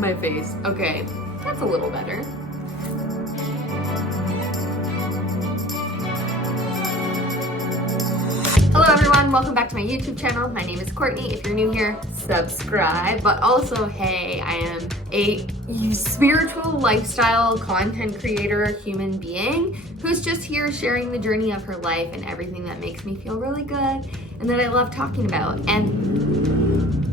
my face. Okay, that's a little better. Hello everyone, welcome back to my YouTube channel. My name is Courtney. If you're new here, subscribe. But also, hey, I am a spiritual lifestyle content creator, human being who's just here sharing the journey of her life and everything that makes me feel really good and that I love talking about. And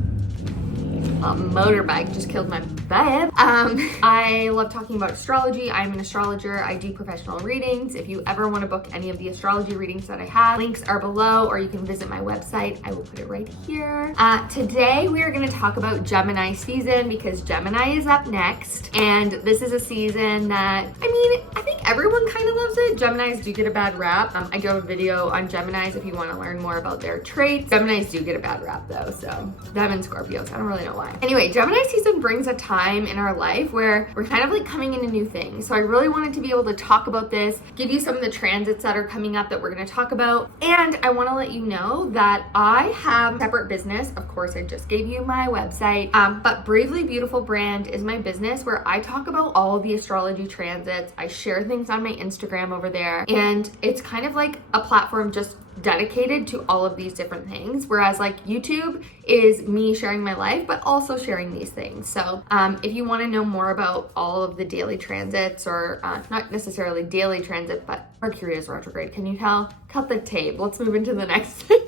a motorbike just killed my vibe. I love talking about astrology. I'm an astrologer. I do professional readings. If you ever want to book any of the astrology readings that I have, links are below, or you can visit my website. I will put it right here. Today we are going to talk about Gemini season because Gemini is up next, and this is a season that, I think everyone kind of loves it. Geminis do get a bad rap. I do have a video on Geminis if you want to learn more about their traits. Geminis do get a bad rap though, so them and Scorpios, I don't really know why. Anyway, Gemini season brings a time in our life where we're kind of like coming into new things. So I really wanted to be able to talk about this, give you some of the transits that are coming up that we're going to talk about. And I want to let you know that I have a separate business. Of course, I just gave you my website, but Bravely Beautiful Brand is my business where I talk about all of the astrology transits. I share things on my Instagram over there, and it's kind of like a platform just dedicated to all of these different things, whereas like YouTube is me sharing my life but also sharing these things. So if you want to know more about all of the daily transits, or not necessarily daily transit, but Mercury is retrograde, can you tell? Cut the tape, let's move into the next thing.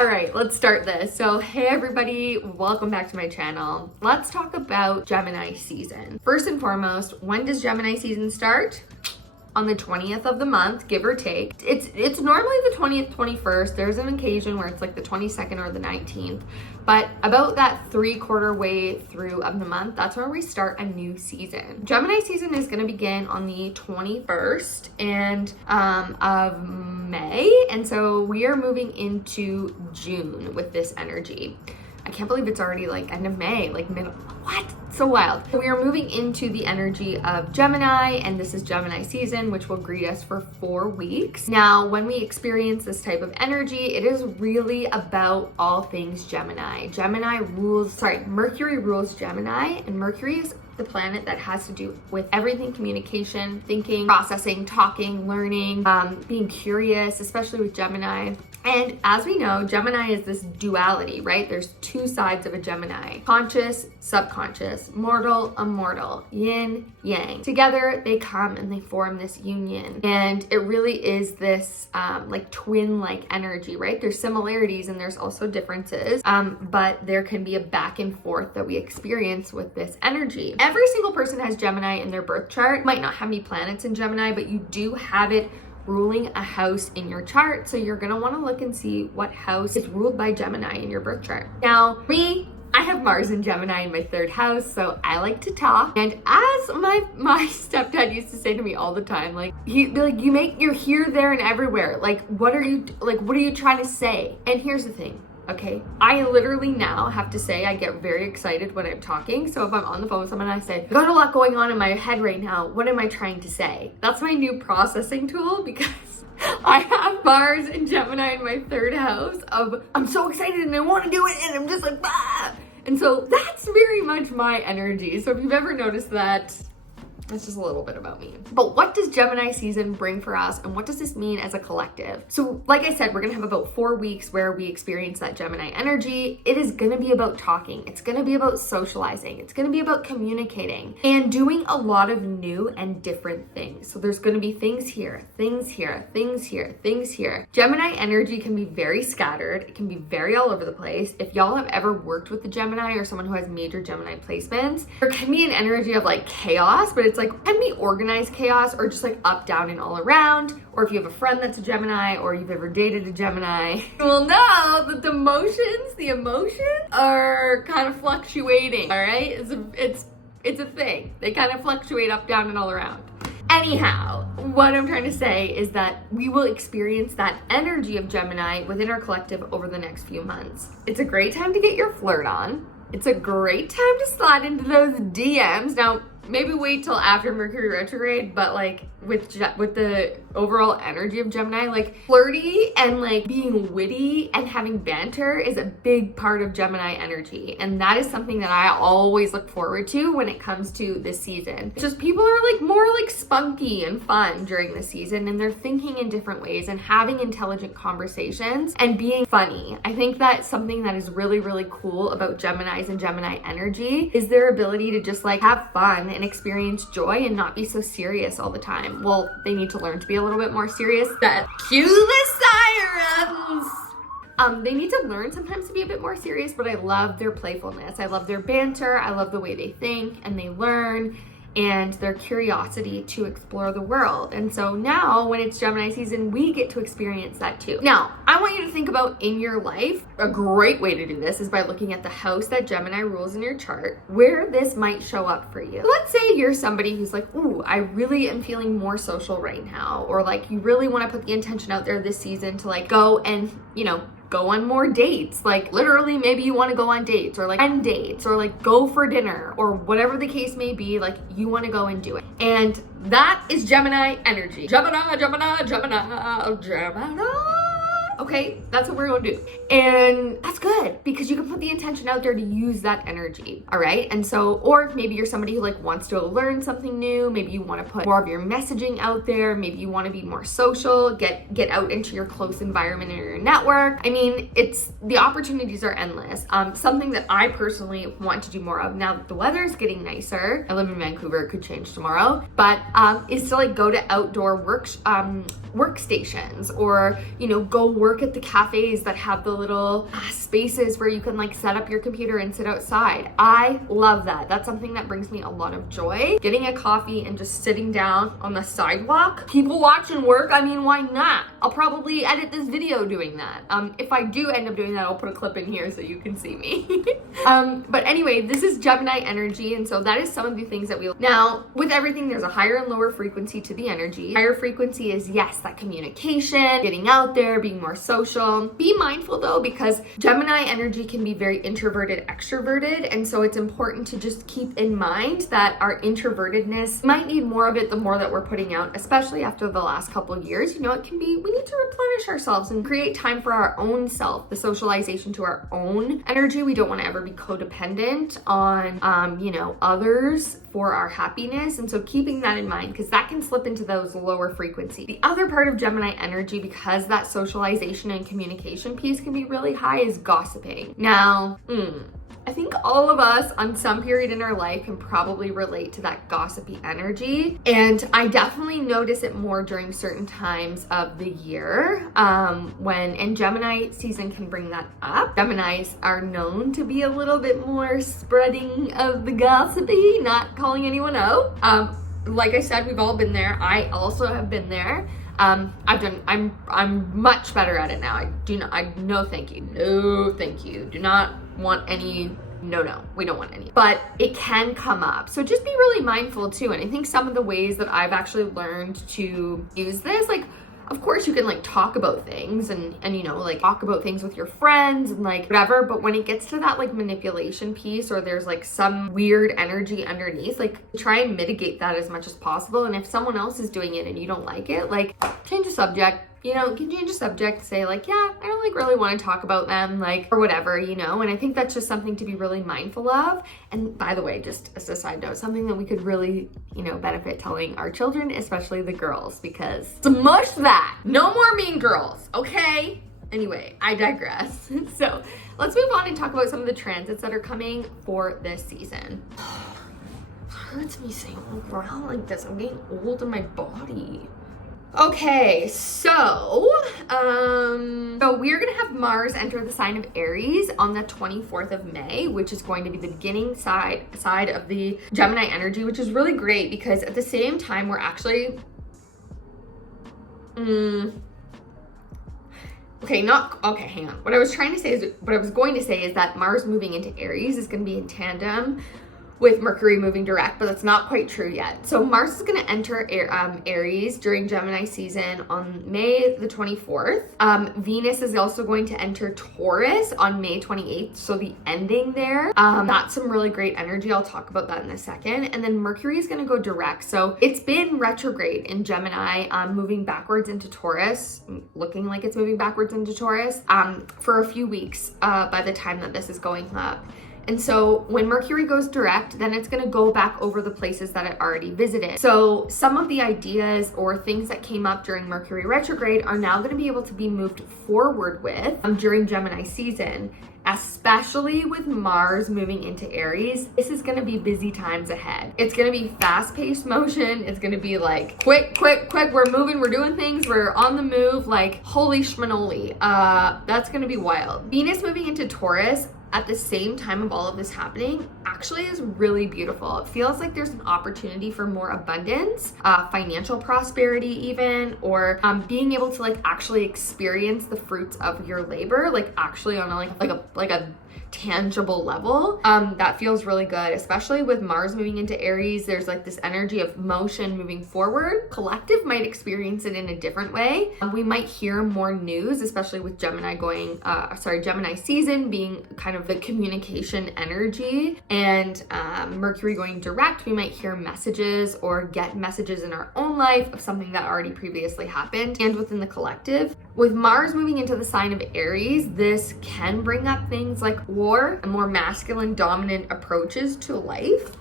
All right, let's start this. So hey everybody, welcome back to my channel. Let's talk about Gemini season. First and foremost, when does Gemini season start? On the 20th of the month, give or take. It's normally the 20th, 21st. There's an occasion where it's like the 22nd or the 19th, but about that 3/4 way through of the month, that's where we start a new season. Gemini season is going to begin on the 21st of May, and so we are moving into June with this energy. I can't believe it's already like end of May, like middle. What? So wild. We are moving into the energy of Gemini, and this is Gemini season, which will greet us for 4 weeks. Now, when we experience this type of energy, it is really about all things Gemini. Mercury rules Gemini, and Mercury is the planet that has to do with everything communication, thinking, processing, talking, learning, being curious, especially with Gemini. And as we know, Gemini is this duality, right? There's two sides of a Gemini: conscious, subconscious, mortal, immortal, yin, yang. Together, they come and they form this union. And it really is this like twin-like energy, right? There's similarities and there's also differences, but there can be a back and forth that we experience with this energy. Every single person has Gemini in their birth chart. Might not have any planets in Gemini, but you do have it ruling a house in your chart. So you're gonna wanna look and see what house is ruled by Gemini in your birth chart. Now, me, I have Mars in Gemini in my 3rd house, so I like to talk. And as my stepdad used to say to me all the time, like, he'd be like, you're here, there, and everywhere. Like, what are you trying to say? And here's the thing. Okay, I literally now have to say I get very excited when I'm talking. So if I'm on the phone with someone and I say, I've got a lot going on in my head right now, what am I trying to say? That's my new processing tool, because I have Mars and Gemini in my 3rd house of I'm so excited and I want to do it and I'm just like, bah! And so that's very much my energy. So if you've ever noticed that, that's just a little bit about me. But what does Gemini season bring for us, and what does this mean as a collective? So like I said, we're gonna have about 4 weeks where we experience that Gemini energy. It is gonna be about talking. It's gonna be about socializing. It's gonna be about communicating and doing a lot of new and different things. So there's gonna be things here, things here, things here, things here. Gemini energy can be very scattered. It can be very all over the place. If y'all have ever worked with the Gemini or someone who has major Gemini placements, there can be an energy of like chaos, but it's like can be organized chaos, or just like up, down, and all around. Or if you have a friend that's a Gemini, or you've ever dated a Gemini, you will know that the emotions are kind of fluctuating. All right, it's a thing. They kind of fluctuate up, down, and all around. Anyhow, what I'm trying to say is that we will experience that energy of Gemini within our collective over the next few months. It's a great time to get your flirt on. It's a great time to slide into those DMs. Now, maybe wait till after Mercury retrograde, but like with the overall energy of Gemini. Like flirty and like being witty and having banter is a big part of Gemini energy. And that is something that I always look forward to when it comes to this season. It's just people are like more like spunky and fun during the season, and they're thinking in different ways and having intelligent conversations and being funny. I think that's something that is really, really cool about Geminis and Gemini energy is their ability to just like have fun and experience joy and not be so serious all the time. Well, they need to learn to be a little bit more serious. That cue the sirens! They need to learn sometimes to be a bit more serious, but I love their playfulness. I love their banter. I love the way they think and they learn, and their curiosity to explore the world. And so now when it's Gemini season, we get to experience that too. Now, I want you to think about in your life, a great way to do this is by looking at the house that Gemini rules in your chart, where this might show up for you. Let's say you're somebody who's like, ooh, I really am feeling more social right now. Or like you really want to put the intention out there this season to like go and, go on more dates. Like literally maybe you want to go on dates or like end dates or like go for dinner or whatever the case may be, like you want to go and do it. And that is Gemini energy. Gemini. Okay, that's what we're gonna do. And that's good because you can put the intention out there to use that energy, all right? And so, or maybe you're somebody who like wants to learn something new. Maybe you wanna put more of your messaging out there. Maybe you wanna be more social, get out into your close environment and your network. I mean, the opportunities are endless. Something that I personally want to do more of now that the weather's getting nicer, I live in Vancouver, it could change tomorrow, but is to like go to outdoor workstations or, go work at the cafes that have the little spaces where you can like set up your computer and sit outside. I love that. That's something that brings me a lot of joy. Getting a coffee and just sitting down on the sidewalk. People watch and work. I mean, why not? I'll probably edit this video doing that. If I do end up doing that, I'll put a clip in here so you can see me. But anyway, this is Gemini energy. And so that is some of the things that now with everything, there's a higher and lower frequency to the energy. Higher frequency is yes, that communication, getting out there, being more social. Be mindful though, because Gemini energy can be very introverted, extroverted. And so it's important to just keep in mind that our introvertedness might need more of it the more that we're putting out, especially after the last couple of years. It can be, we need to replenish ourselves and create time for our own self, the socialization to our own energy. We don't want to ever be codependent on, others for our happiness. And so keeping that in mind, because that can slip into those lower frequencies. The other part of Gemini energy, because that socialization and communication piece can be really high, is gossiping. Now, I think all of us on some period in our life can probably relate to that gossipy energy. And I definitely notice it more during certain times of the year and Gemini season can bring that up. Geminis are known to be a little bit more spreading of the gossipy, not calling anyone out. Like I said, we've all been there. I also have been there. I'm much better at it now. No thank you. No thank you. Do not want any, no, we don't want any. But it can come up. So just be really mindful too. And I think some of the ways that I've actually learned to use this, like, of course you can like talk about things and like talk about things with your friends and like whatever, but when it gets to that like manipulation piece or there's like some weird energy underneath, like try and mitigate that as much as possible. And if someone else is doing it and you don't like it, like change the subject. You can change the subject, say like, yeah, I don't like really want to talk about them, like, or whatever, and I think that's just something to be really mindful of. And by the way, just as a side note, something that we could really, benefit telling our children, especially the girls, because smush that. No more mean girls, okay? Anyway, I digress. So let's move on and talk about some of the transits that are coming for this season. It hurts me saying around like this. I'm getting old in my body. Okay, so we're gonna have Mars enter the sign of Aries on the 24th of May, which is going to be the beginning side of the Gemini energy, which is really great because at the same time we're actually hang on. What I was going to say is that Mars moving into Aries is going to be in tandem with Mercury moving direct, but that's not quite true yet. So Mars is going to enter Aries during Gemini season on May the 24th. Venus is also going to enter Taurus on May 28th, so the ending there. That's some really great energy. I'll talk about that in a second. And then Mercury is going to go direct. So it's been retrograde in Gemini, moving backwards into Taurus, looking like it's moving backwards into Taurus for a few weeks by the time that this is going up. And so when Mercury goes direct, then it's going to go back over the places that it already visited. So some of the ideas or things that came up during Mercury retrograde are now going to be able to be moved forward with during Gemini season, especially with Mars moving into Aries. This is going to be busy times ahead. It's going to be fast-paced motion. It's going to be like quick, we're moving, we're doing things, we're on the move, like holy schmanoli. That's going to be wild. Venus moving into Taurus at the same time of all of this happening actually is really beautiful. It feels like there's an opportunity for more abundance, financial prosperity even, or being able to like actually experience the fruits of your labor, like actually on a tangible level. That feels really good, especially with Mars moving into Aries. There's like this energy of motion moving forward. Collective might experience it in a different way. We might hear more news, especially with Gemini season being kind of the communication energy, and Mercury going direct. We might hear messages or get messages in our own life of something that already previously happened and within the collective. With Mars moving into the sign of Aries, this can bring up things like war and more masculine dominant approaches to life.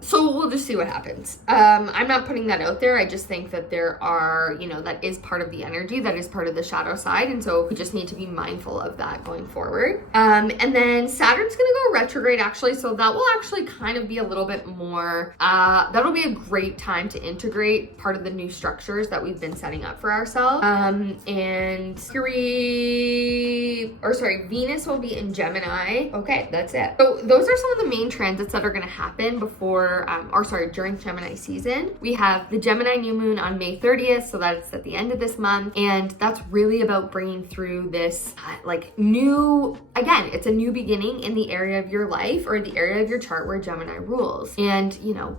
So we'll just see what happens. I'm not putting that out there. I just think that there are, that is part of the energy, that is part of the shadow side. And so we just need to be mindful of that going forward. And then Saturn's going to go retrograde actually. So that will actually kind of be a little bit more, that'll be a great time to integrate part of the new structures that we've been setting up for ourselves. And Venus will be in Gemini. Okay, that's it. So those are some of the main transits that are going to happen during Gemini season. We have the Gemini new moon on May 30th, so that's at the end of this month, and that's really about bringing through this it's a new beginning in the area of your life or the area of your chart where Gemini rules. And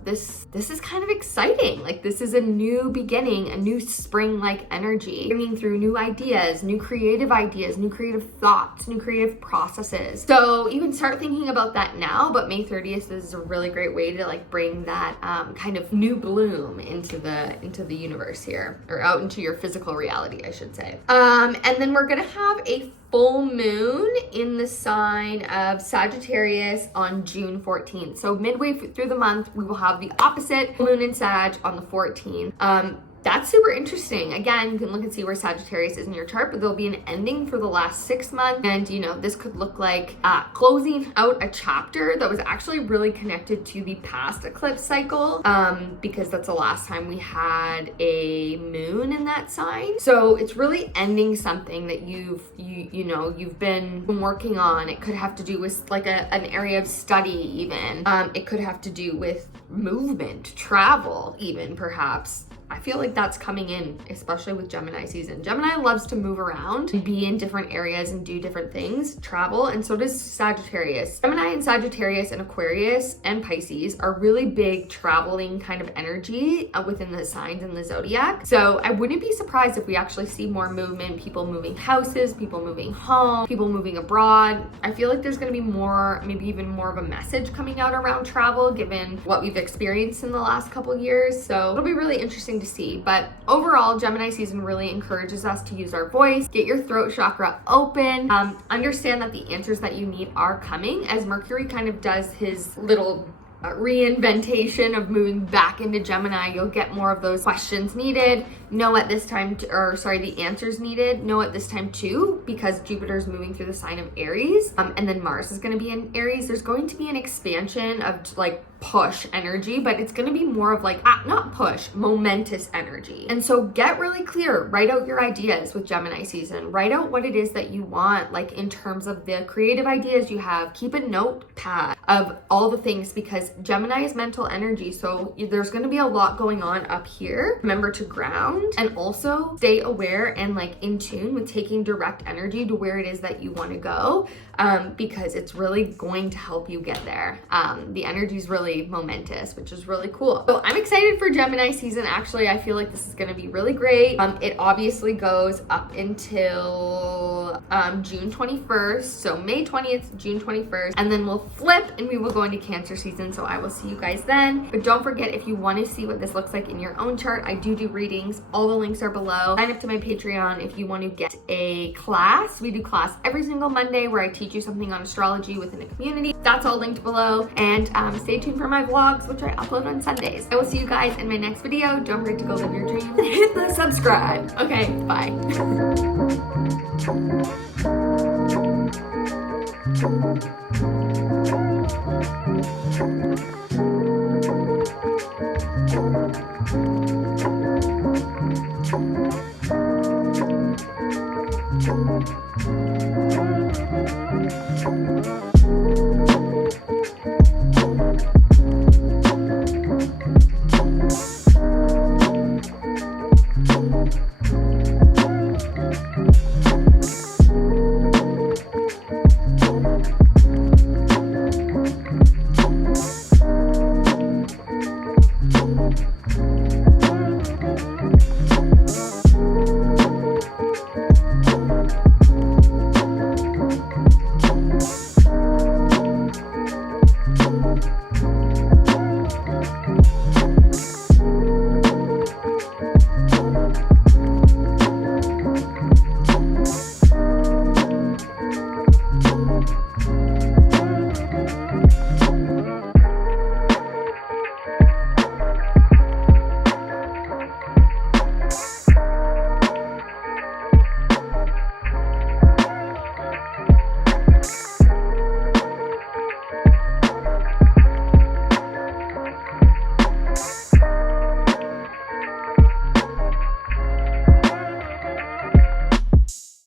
this is kind of exciting. Like, this is a new beginning, a new spring-like energy, bringing through new ideas, new creative thoughts, new creative processes. So you can start thinking about that now, but May 30th is a really great way to bring that kind of new bloom into the universe here, or out into your physical reality, I should say. And then we're gonna have a full moon in the sign of Sagittarius on June 14th. So midway through the month, we will have the opposite moon in Sag on the 14th. That's super interesting. Again, you can look and see where Sagittarius is in your chart, but there'll be an ending for the last 6 months. And, this could look like closing out a chapter that was actually really connected to the past eclipse cycle, because that's the last time we had a moon in that sign. So it's really ending something that you've been working on. It could have to do with like an area of study even. It could have to do with movement, travel even, perhaps. I feel like that's coming in, especially with Gemini season. Gemini loves to move around and be in different areas and do different things, travel, and so does Sagittarius. Gemini and Sagittarius and Aquarius and Pisces are really big traveling kind of energy within the signs in the zodiac. So I wouldn't be surprised if we actually see more movement, people moving houses, people moving home, people moving abroad. I feel like there's going to be more, maybe even more of a message coming out around travel, given what we've experienced in the last couple years. So it'll be really interesting to see. But overall, Gemini season really encourages us to use our voice, get your throat chakra open, understand that the answers that you need are coming as Mercury kind of does his little reinventation of moving back into Gemini. You'll get more of those questions needed, the answers needed, at this time too, because Jupiter's moving through the sign of Aries, and then Mars is going to be in Aries. There's going to be an expansion of push energy, but it's going to be more of not push, momentous energy. And so get really clear, write out your ideas with Gemini season, write out what it is that you want, in terms of the creative ideas you have. Keep a notepad of all the things, because because Gemini is mental energy. So there's going to be a lot going on up here. Remember to ground and also stay aware and like in tune with taking direct energy to where it is that you want to go, because it's really going to help you get there. The energy is really momentous, which is really cool. So I'm excited for Gemini season. Actually, I feel like this is going to be really great. It obviously goes up until June 21st. So May 20th, June 21st, and then we'll flip and we will go into Cancer season. So I will see you guys then. But don't forget, if you want to see what this looks like in your own chart, I do readings. All the links are below. Sign up to my Patreon if you want to get a class. We do class every single Monday where I teach you something on astrology within a community. That's all linked below. And stay tuned for my vlogs, which I upload on Sundays. I will see you guys in my next video. Don't forget to go live your dreams and hit the subscribe. Okay, bye.